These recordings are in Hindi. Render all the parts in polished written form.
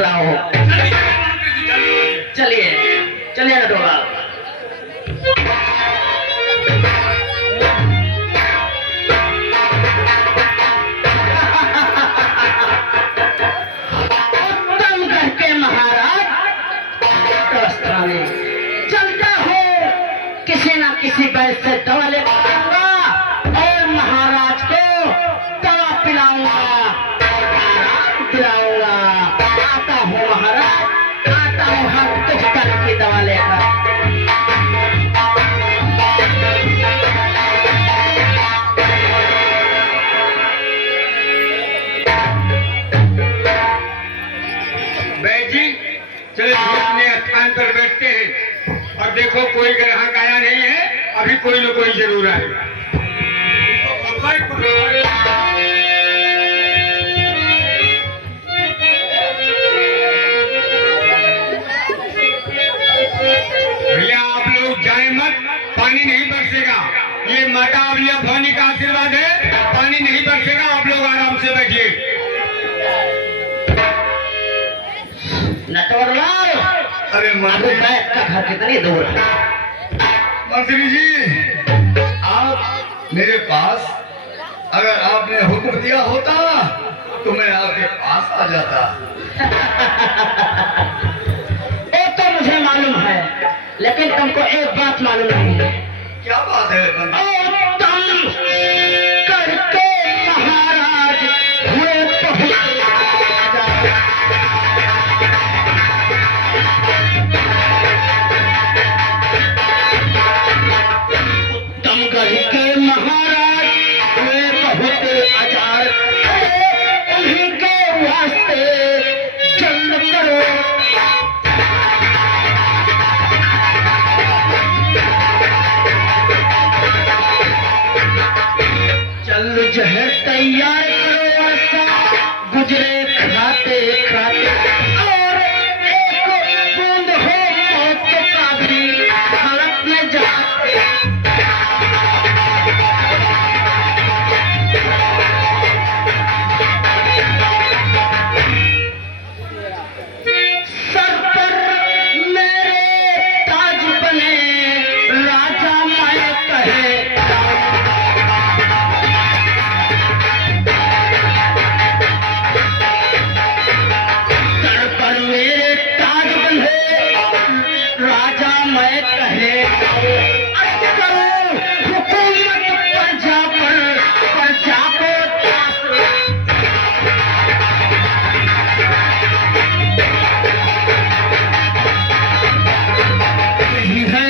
खिलाओ। चलिए चलिए नटोला। उत्तमगढ़ के महाराज चलता हो किसी ना किसी वैद्य से दवा ले आऊंगा और महाराज को दवा पिलाऊंगा, पिलाऊंगा। आता हूँ महाराज, आता हूँ हर कुछ तरह की दवा लेकर। चलिए अपने स्थान पर बैठते हैं और देखो कोई ग्राहक आया नहीं है, अभी कोई न कोई जरूर आएगा। भैया आप लोग जाए मत, पानी नहीं बरसेगा। ये माता अवलिया भवानी का आशीर्वाद है, पानी नहीं बरसेगा। आप लोग आराम से बैठिए। नटवरलाल, अरे मंत्री का घर कितनी दूर है? मंत्री जी, आप मेरे पास, अगर आपने हुक्म दिया होता तो मैं आपके पास आ जाता। वो तो मुझे मालूम है, लेकिन तुमको एक बात मालूम नहीं है। क्या बात है? करके महाराज हुए उत्तमगढ़ के महाराज हुए बहुत आजार, उन्हीं के वास्ते जल्द करो। चल जहर तैयार करो, ऐसा गुजरे खाते खाते, और एक बूंद हो मौत का भी हालत में जाते। सर पर मेरे ताज बने, राजा मैं कहे। सर पर मेरे ताज बंधे, राजा मैं कहे। अब करो हुकूमत प्रजा पर, प्रजा को दास। यही है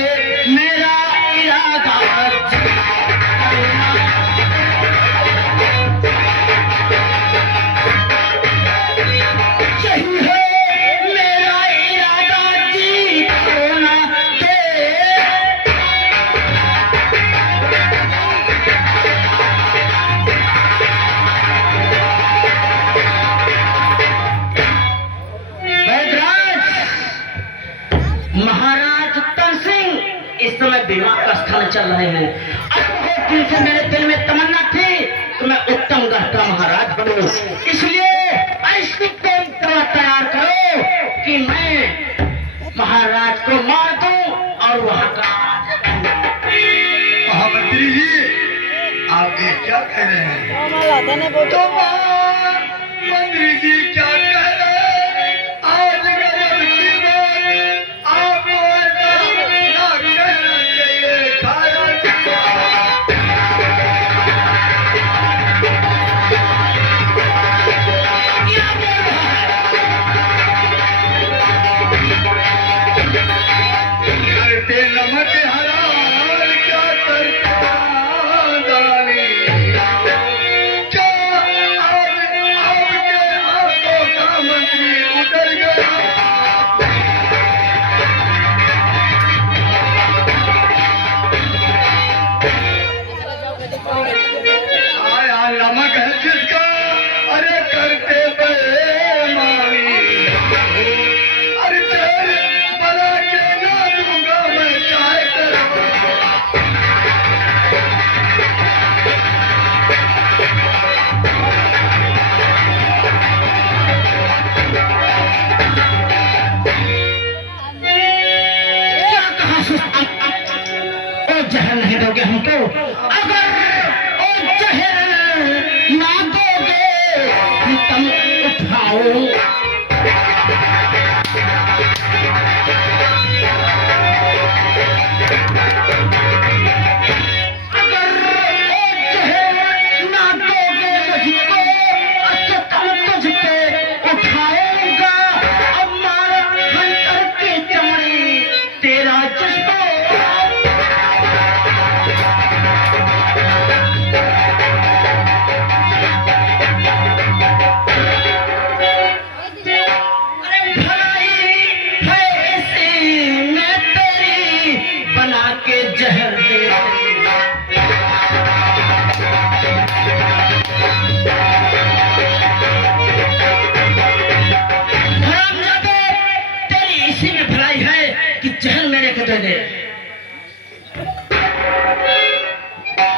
मेरा इरादा, यही है मेरा इरादा, जीत होना दे। बैदराज, महाराज उत्तम सिंह इस समय विवाह का स्थान चल रहे हैं। अब बहुत दिन से मेरे दिल में तमन्ना थी कि मैं उत्तमगढ़ का महाराज बनूं, इसलिए ऐसी कोई दवा तैयार करो कि मैं महाराज को मार दूं और वहां का महामंत्री जी, आप ये क्या कह रहे हैं? तो मंत्री जी क्या कह रहे हैं? आज गजब की बात, आपको ऐसा ना कहना चाहिए। खाया करते नमक हरार, क्या करता दानी। क्या आज आपके हाथों का मंत्री उतर गया? आया नमक है जिसका, अरे करते बेईमानी। अरे तेरे बना के ना दूंगा मैं, चाहे करो।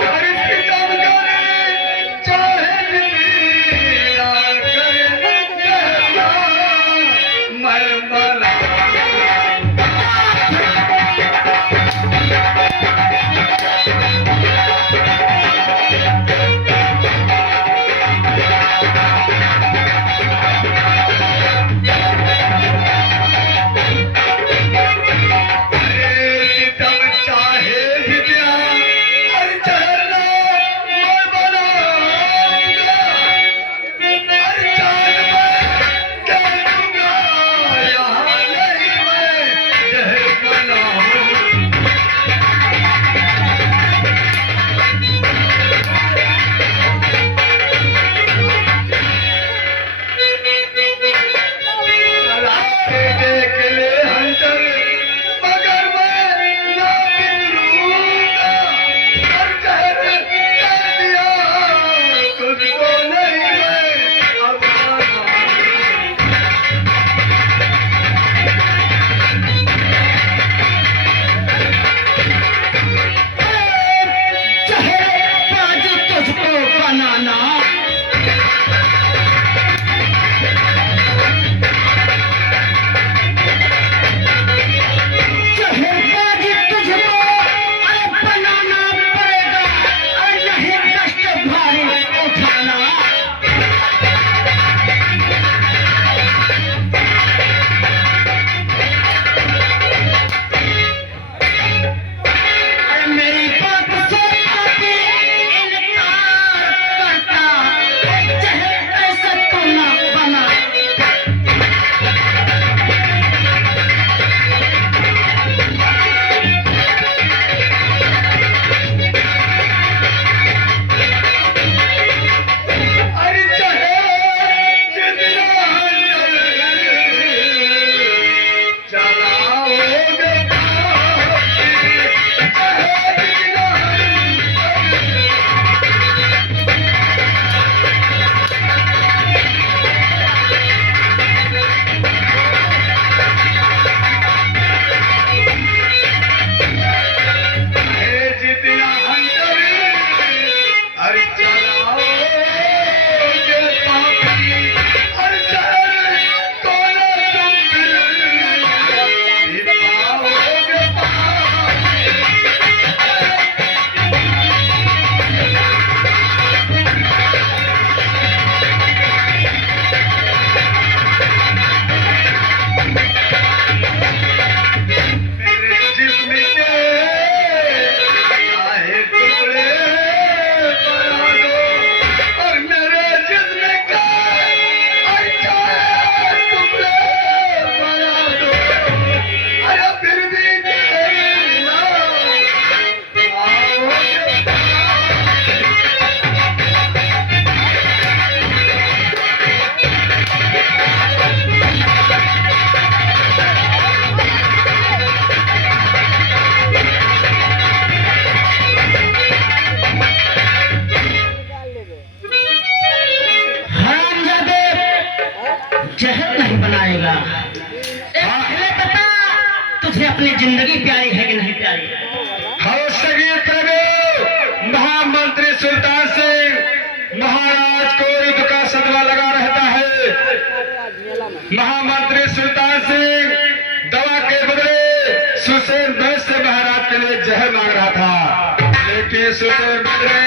और इसकी जानकारी चाहे जितनी आकर कहना मैं बना। जहर नहीं बनाएगा। पहले बता तुझे अपनी जिंदगी प्यारी है कि नहीं प्यारी है? हाँ सगीर प्रभु, महामंत्री सुल्तान सिंह महाराज को युद्ध का सदमा लगा रहता है। महामंत्री सुल्तान सिंह दवा के बदले सुसैन बैद से महाराज के लिए जहर मांग रहा था, लेकिन सुसैन बैद ने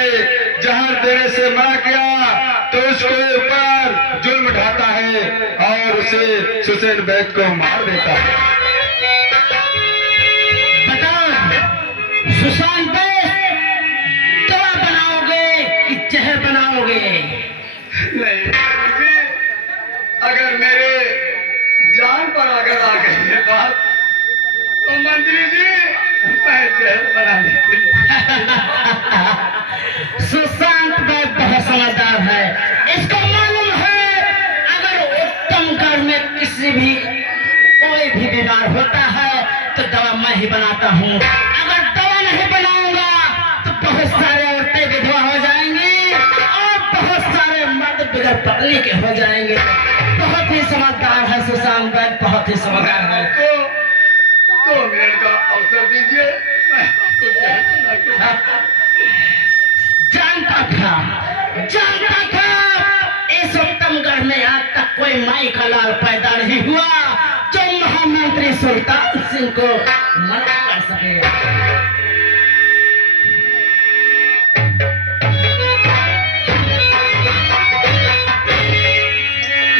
जहर देने से मना किया तो उसके ऊपर जुल्म ढाता है और उसे सुसैन बैद को मार देता है। सुशांत दवा बनाओगे कि जहर बनाओगे? नहीं जी, अगर मेरे जान पर अगर आ गई है बात तो मंत्री जी मैं जहर बनाने के लिए। सुशांत बहुत समझदार है, इसको मालूम है अगर उत्तम घर में किसी भी कोई भी बीमार होता है तो दवा मैं ही बनाता हूँ। अगर दवा नहीं बनाऊंगा तो बहुत सारे औरतें विधवा हो जाएंगी और बहुत सारे मर्द बिगड़ पतली के हो जाएंगे। बहुत ही समझदार है सुशांत, बहुत ही समझदार है। तो मिनट का अवसर कर दीजिए, मैं आपको जहर बना के जानता था इस उत्तमगढ़ में आज तक कोई माई का लाल पैदा नहीं हुआ जो महामंत्री सुल्तान सिंह को मना कर सके।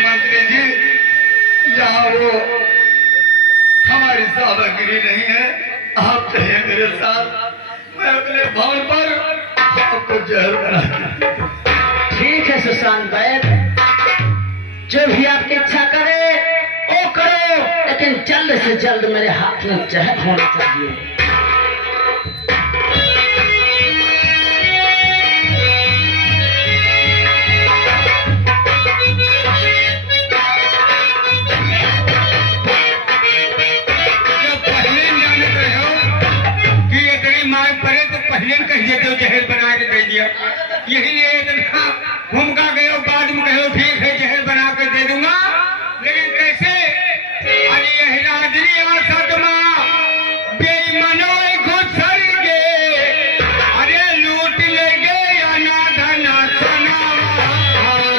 मंत्री जी, यहाँ वो हमारी सामग्री नहीं है, आप चाहिए मेरे साथ, मैं अपने भवन पर आपको जहर बना के। ठीक है सुशांत वैद, जो भी आपकी इच्छा करे वो करो, लेकिन जल्द से जल्द मेरे हाथ में जहर होना चाहिए। पहले कहिए तो जहर बना के दे दिया, यही एक घूम का गए बाद में कहो ठीक है जहर बना के दे दूंगा, लेकिन कैसे? अरे यही राजरी सदमा बेईमानो घुस गे, अरे लूट ले गए अनाधना सना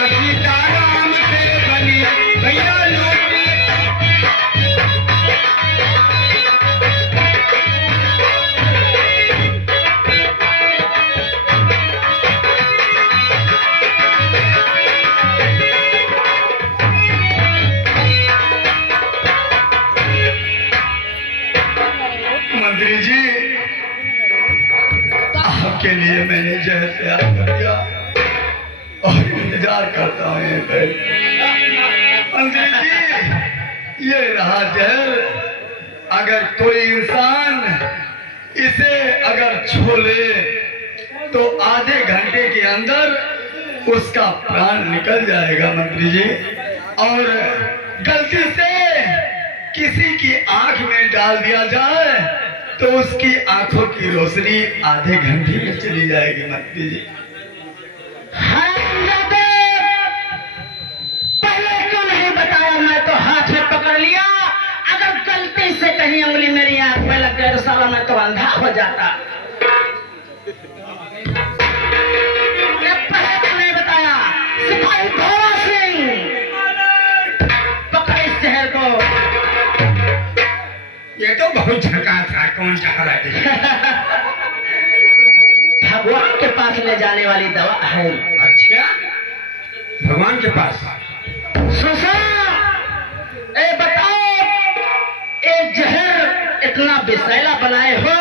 सीताराम से बनी भैया लूट। मंत्री जी, आपके लिए मैंने जहर तैयार कर दिया और इंतजार करता हूँ ये बैठ। मंत्री जी, ये रहा जहर। अगर कोई इंसान इसे अगर छू ले तो आधे घंटे के अंदर उसका प्राण निकल जाएगा मंत्री जी। और गलती से किसी की आंख में डाल दिया जाए तो उसकी आंखों की रोशनी आधे घंटे में चली जाएगी मंत्री जी। पहले क्यों नहीं बताया? मैं तो हाथ में पकड़ लिया, अगर गलती से कहीं उंगली मेरी आंख में लग गई तो साला मैं तो अंधा हो जाता। पहले क्यों नहीं बताया? सिपाही भोला सिंह, पकड़ इस जहर को। ये तो बहुत झकास था, कौन जहर है? भगवान के पास ले जाने वाली दवा है। अच्छा, भगवान के पास? बताओ, एक जहर इतना विषैला बनाए हो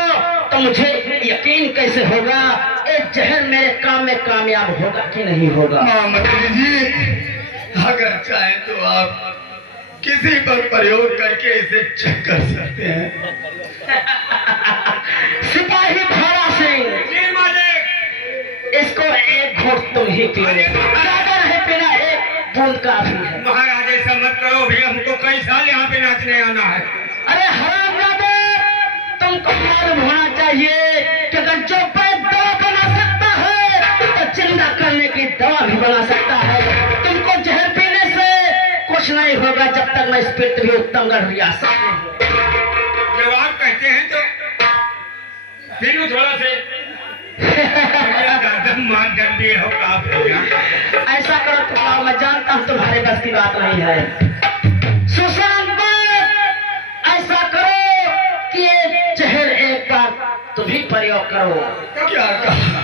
तो मुझे यकीन कैसे होगा एक जहर मेरे काम में कामयाब होगा कि नहीं होगा? हाँ मंत्री जी, अगर चाहें तो आप किसी पर प्रयोग करके इसे चेक कर सकते हैं। सिपाही भोला सिंह, जी मालिक। इसको एक घूंट तुम ही पियो, ज्यादा नहीं पीना, एक बूंद काफी है। महाराज ऐसा मत करो भैया, हमको कई साल यहाँ पे नाचने आना है। अरे हरामजादे, तुमको मालूम होना चाहिए कि अगर जो वैद्य दवा बना सकता है तो जिंदा करने की दवा भी बना सकता है। तुमको जहर पीने से कुछ नहीं होगा जब तक मैं स्पिरिट भी उत्तमगढ़ रियासत में। जब आप कहते हैं तो पीनू थोड़ा से। मार डंडी हो आप भैया। ऐसा करो तो मैं जानता हूँ तुम्हारे बस की बात नहीं है। सुशांत ऐसा करो कि ये जहर एक बार तुम ही प्रयोग करो। क्या कहा?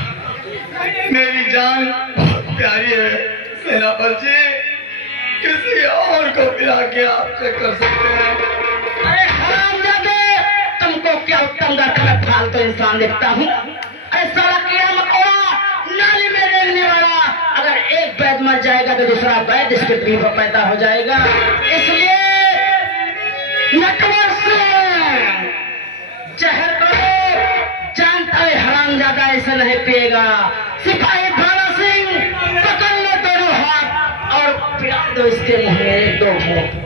मेरी जान बहुत प्यारी है सेनापति जी, किसी और को पिला के आपसे कर सकते हैं। अरे हरामजादे, तुमको क्या उत्तमगढ़ का मैं फालतू इंसान देखता हूँ? अरे साला कीड़ा मकोड़ा नाली में रेंगने वाला, अगर एक वैद्य मर जाएगा तो दूसरा वैद्य इसके पीठ पर पैदा हो जाएगा। इसलिए नटवर सिंह, जहर करो, जानता है हरामजादा ऐसा नहीं पिएगा। सिपाही भोला सिंह, पकड़ लो दोनों हाथ और पिला दो इसके मुंह में एक दो घूंट।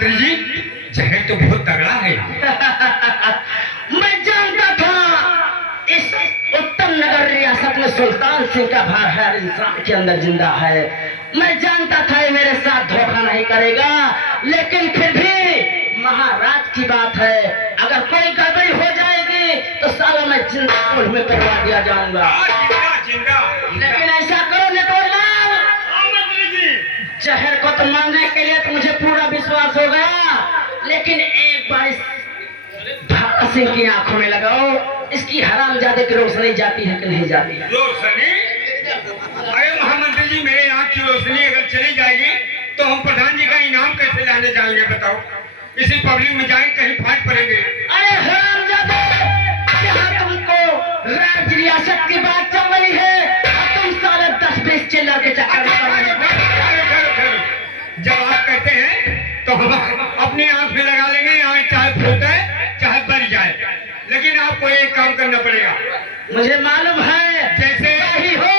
महामंत्री जी, जहर तो बहुत तगड़ा है। मैं जानता था इस उत्तम नगर रियासत में सुल्तान सिंह का भार हर इंसान के अंदर जिंदा है। मैं जानता था ये मेरे साथ धोखा नहीं करेगा, लेकिन फिर भी महाराज की बात है, अगर कोई गड़बड़ी हो जाएगी तो साला मैं जिंदा कोर्ट में करवा दिया जाऊंगा। लेकिन ऐसा करो नेटोलाल, जहर को तो मांगने के लिए तो मुझे पूरा विश्वास हो गया, लेकिन एक बार इस भगत सिंह की आंखों में लगाओ, इसकी हरामजादे की रोशनी जाती है कि नहीं जाती है? रोशनी? अरे महामंत्री जी, मेरे आंख की रोशनी अगर चली जाएगी तो हम प्रधान जी का इनाम कैसे लाने जाएंगे बताओ? इसी पब्लिक में जाएंगे, कहीं फाट पड़ेंगे। अरे हरामजादे, यहाँ तुमको राज्य रियासत की बात चल रही है और तुम साले 10-20 चिल्ला के चक्कर में पड़ रहे हो। जब आप कहते हैं तो हम अपनी आंख में लगा लेंगे, आंख चाहे फूटे चाहे बढ़ जाए, लेकिन आपको एक काम करना पड़ेगा। मुझे मालूम है, जैसे ही हो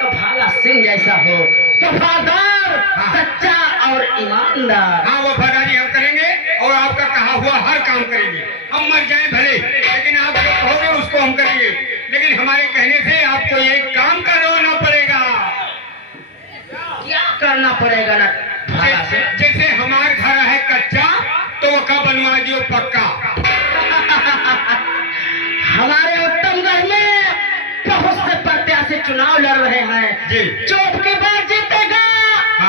तो भाला सिंह जैसा हो, वफादार, सच्चा और ईमानदार। हाँ, वफादारी हम करेंगे और आपका कहा हुआ हर काम करेंगे। हम मर जाएं भले, लेकिन आप जो कहोगे उसको हम करेंगे। लेकिन हमारे कहने से आपको एक काम करना पड़ेगा। क्या करना पड़ेगा ना? जैसे हमारा घर है कच्चा तो वो का बनवा दियो पक्का। हमारे उत्तमगढ़ में बहुत से प्रत्याशी चुनाव लड़ रहे हैं जी। जो की बार जीतेगा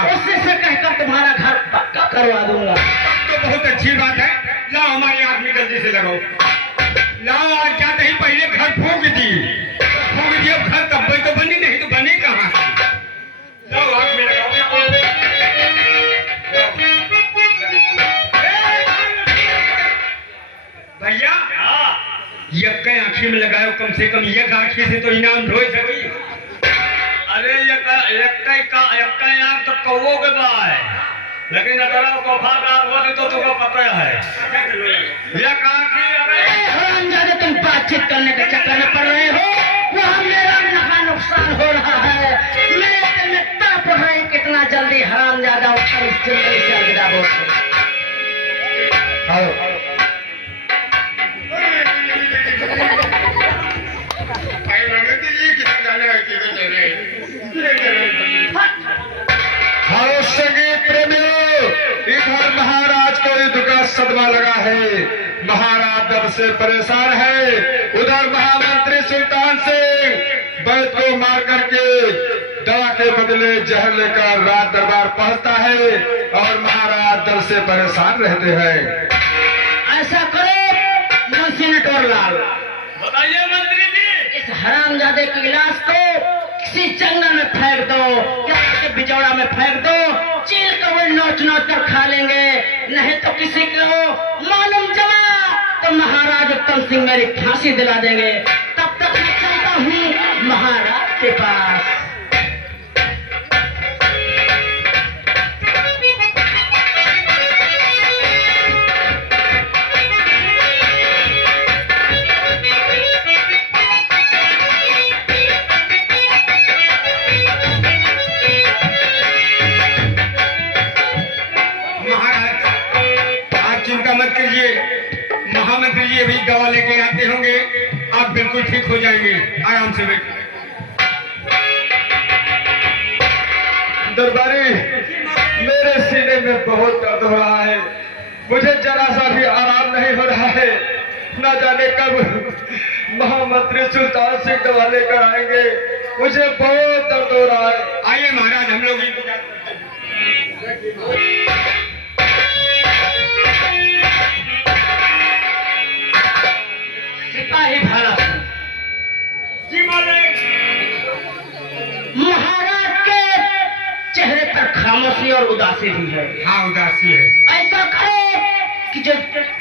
उससे से कहकर तुम्हारा घर पक्का करवा दूंगा। तो बहुत अच्छी बात है, लाओ हमारी आंख में जल्दी से लगाओ। लाओ, आज जाते ही पहले घर फूंक दी, अब घर तब तो बनी, नहीं तो बने कहाँ? लाओ आंख में लगाओ। भैया, यक्का आंखी में लगाओ, कम से कम एक आंखी से तो इनाम ढोई सकी। अरे यक्का यार तो कौओ के बाय, लेकिन अगर वफादार हो तो तुमको पता है। ये कहा कि हरामजादे, तुम बातचीत करने के चक्कर में पड़ रहे हो, वहाँ मेरा नफा नुकसान हो रहा है। मेरे दिल में तड़प रहे कितना जल्दी हरामजादा ऊपर इस जिंदगी से अलविदा बोल दे। इधर महाराज को युद्ध का सदमा लगा है, महाराज दर्द से परेशान है। उधर महामंत्री सुल्तान सिंह वैद को मार करके दवा के बदले जहर लेकर राज दरबार पहुंचता है और महाराज दर्द से परेशान रहते हैं। ऐसा करो मुंशी नटवरलाल, बताइए मंत्री जी, इस हरामजादे की लाश को किसी जंगल में फेंक दो या किसी बिजौड़ा में फेंक दो, चील का वो नोच कर खा लेंगे, नहीं तो किसी को मालूम चला तो महाराज उत्तम सिंह मेरी फांसी दिला देंगे। तब तक मैं चलता हूँ महाराज के पास। महामंत्री जी अभी दवा लेके आते होंगे, आप बिल्कुल ठीक हो जाएंगे। आराम से बैठ। दरबारी, मेरे सीने में बहुत दर्द हो रहा है, मुझे जरा सा भी आराम नहीं हो रहा है। न जाने कब महामंत्री सुल्तान सिंह दवा लेकर आएंगे, मुझे बहुत दर्द हो रहा है। आइए महाराज, हम लोग इंतजार करते हैं। सिपाही भाला जी मालिक। महाराज के चेहरे पर खामोशी और उदासी भी है। हाँ, उदासी है। ऐसा करो कि जो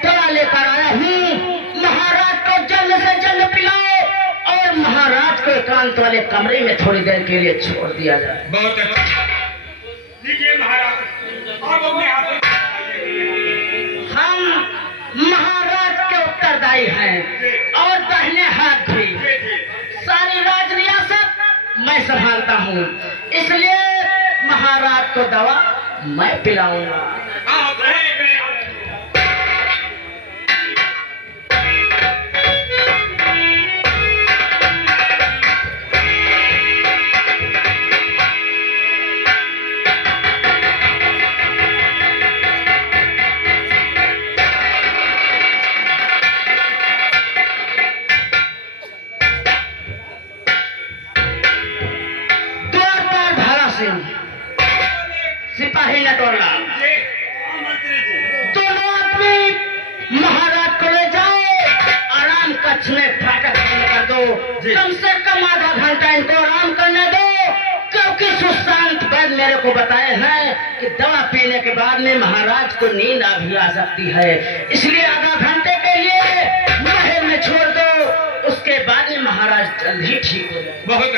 दवा लेकर आया हूँ महाराज को जल्द से जल्द पिलाओ और महाराज को एकांत वाले कमरे में थोड़ी देर के लिए छोड़ दिया जाए। बहुत अच्छा। लीजिए महाराज, आप अपने हाथ में। हम महाराज के उत्तरदायी हैं और दाहिने हाथ भी। सारी राज रियासत मैं संभालता हूँ, इसलिए महाराज को दवा मैं पिलाऊंगा। हाँ, सिंह सिपाही नटोला दोनों आदमी महाराज को ले जाओ, आराम कक्ष में फाटक बंद कर दो, कम से कम आधा घंटा इनको आराम करने दो, क्योंकि सुशांत वैद्य मेरे को बताए हैं कि दवा पीने के बाद में महाराज को नींद आ भी आ सकती है, इसलिए आधा घंटे के लिए महल में छोड़ दो, उसके बाद में महाराज जल्द ही ठीक हो जाए। बहुत